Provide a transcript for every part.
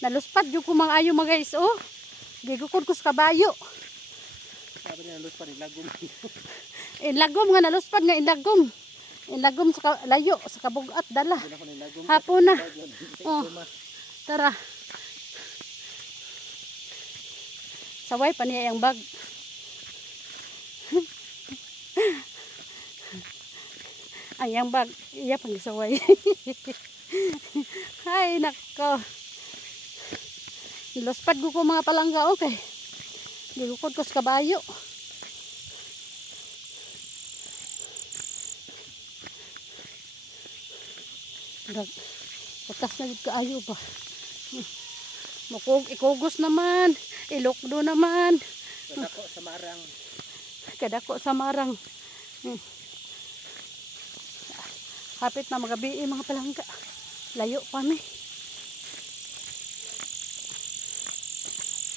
Naluspad yung kumang ayo mga guys, oh. Gigukod ko sa kabayo. Sabi niya naluspad, ilagom. Inlagom nga naluspad nga inlagom. Inlagom sa layo, sa kabugat, dala. Hapon na. Oh, tara. Saway pa niya yung bag. Ay, yung bag. Iya pang saway. Ay, nako. Luspad ko mga palangga, okay. Gilukod ko sa kabayo. Putas na dito kaayo ba. Ikugos naman. Ilokdo naman. Kadako sa marang. Kadako sa marang. Hapit na magabi mga palangga. Layo pa mi.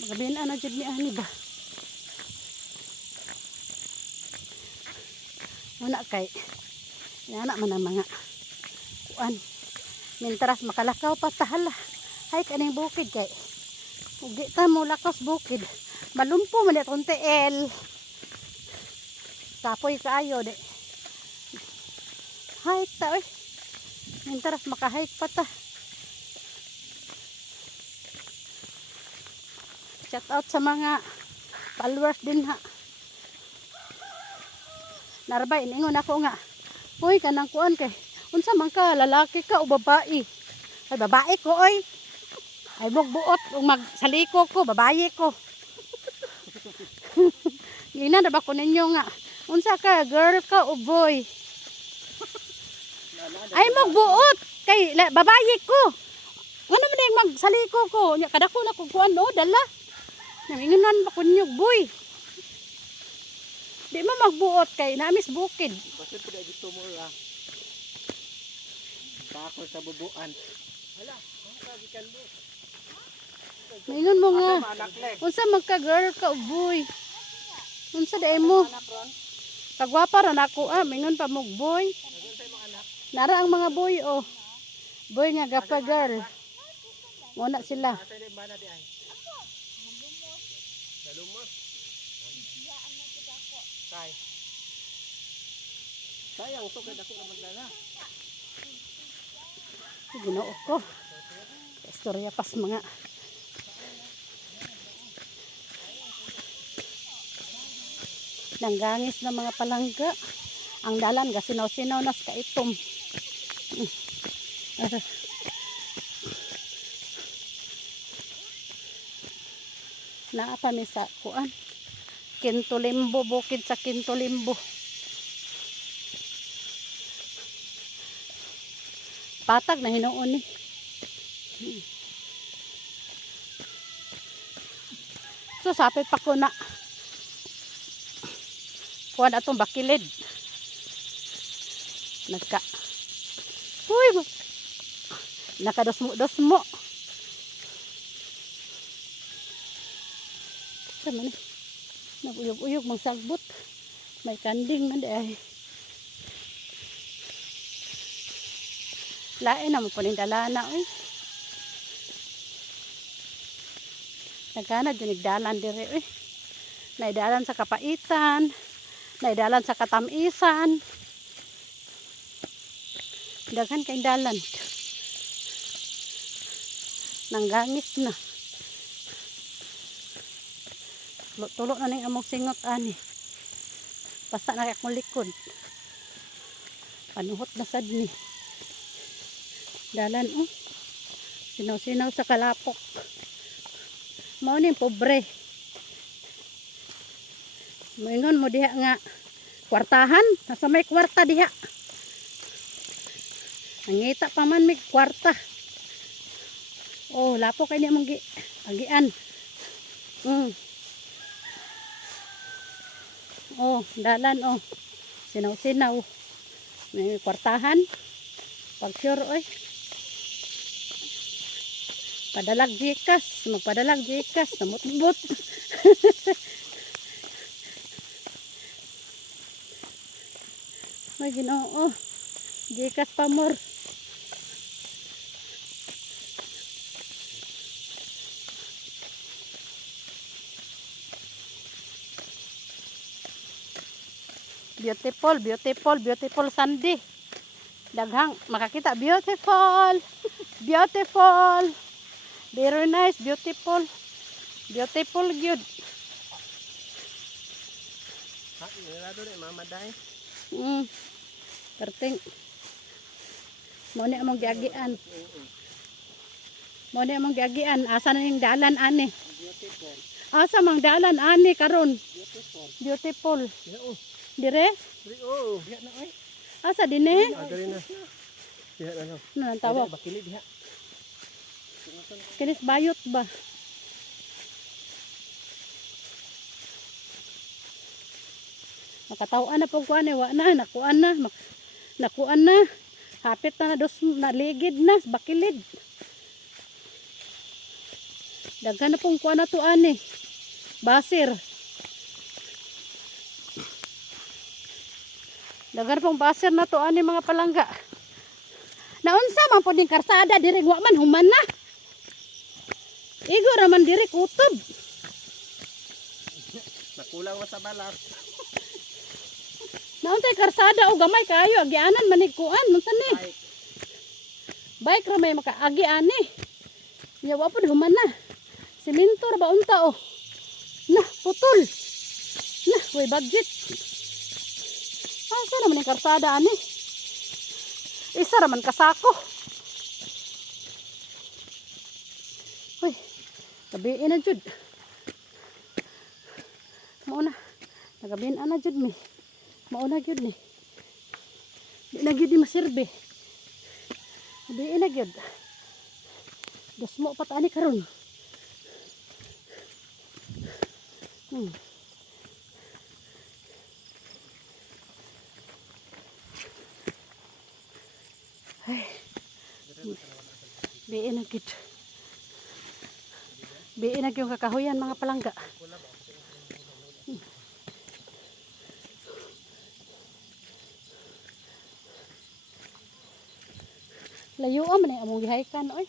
Magabi na jud ni ani ba. Muna kay anak man ang mga kuan. Mintras makalakaw pa tahala. Hay kaning bukid kay. Ugi ta mo lakas bukid. Malumpo man itong TL. Tapoy kaayo de. Hike ta oy. Mintras makahike pa ta. Shout out sa mga followers din ha. Narbay iningon ako nga. Hoy kanang kuan kay unsa man ka lalaki ka o babae? Ay babae ko oy. Ay bugbuot ug magsaliko ko babae ko. Gina na ba ko ninyo nga unsa ka girl ka o boy? Ay magbuot kay babae ko. Ano man yung magsaliko ko? Nya kadako na ko kuan no dala. Namingunan ba kunyo boy? Di mo magbuot kay namis bukid. Basta pud ay gusto mo ra. Bakol sa bubuan. Hala, ang kagikan mo. Mingon mo nga. Unsa magka girl ka o boy? Unsa dai mo? Kagwapa ra nako mingon pa mo boy. Nara ang mga boy oh. Boy nga gapa girl. Muna sila. Sayang to kay dako na magdala. Ginoo ko. Istorya pas mga nanggangis na mga palangga. Ang dalan gasinaw-sinaw nas kaitom. Naapa mi sa kuan. Kintulimbo, bukid sa Kintulimbo. Patag na hinuon ni. So sapit pa ko na kuan atong bakilid. Uy, nakadosmo. Sama ni. Naguyog-uyog mang sagbot. May kanding man ay. Lain na mo panindalana oy. Nagana dinig dalan dire oy. Naidalan sa Kapaitan, naidalan sa Katamisan. Daghan kay dalan. Nanggangis na. Tulo na ning among singot ani. Basta na kay akong likod. Panuhot na sad ni. Dalan oh. Sinaw-sinaw sa kalapok. Mao ning pobre. Moingon mo diha nga kwartahan, nasa may kwarta diha. Nangita pa man may kwarta. Oh, lapo kay ni among agian. Oh, dalan oh. Sinaw-sinaw. May kwartahan. Pag sure oy. Padalag Gcash, magpadalag Gcash, namutbot. Ay Ginoo. Gcash pa more. Beautiful, beautiful, beautiful Sunday. Daghang makakita, beautiful. Beautiful. Very nice, beautiful. Beautiful gyud. Ha, nilado rin, mamaday. Perting. Mo ni among giagian. Mo ni among giagian. Asa na yung dalan ani? Beautiful. Asa mang dalan ani karon? Beautiful. Beautiful. Diha oh. Dire? Diha na oy. Asa dinhi? Dali na. Diha na no. Ano tawo? Bakili diha. Kinis bayot ba? Makatawaan na po kuan wa na nakuan na. Nakuan na. Hapit na dos naligid na bakilid. Daghan na pong kuan na to ani. Basir. Daghan pong basir na to ani mga palangga. Naunsa man po din karsada diri wa man human na. Igo raman diri kutob. Nakulang mo sa balak. Nauntay karsada o gamay kayo agianan manig kuan unsa ni? Bike ra may makaagi ani. Nya wa pod human na. Semento ra ba unta oh. Nah, putol. Nah, way budget. Asa naman ang karsada ani? Isa ra man kasako. Hoy, gabiin na jud. Mao na. Nagabiin na jud mi. Mao na jud ni. Di na gyud ni masirbe. Gabiin na gyud. Dasmo pat ani karon. Ay. Biin na gyud. Biin na gyud kakahuyan mga palangga. Layo man ay among gihaykan oy.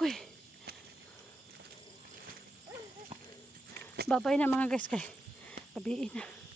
Kuy. Babay na mga guys kay gabiin na.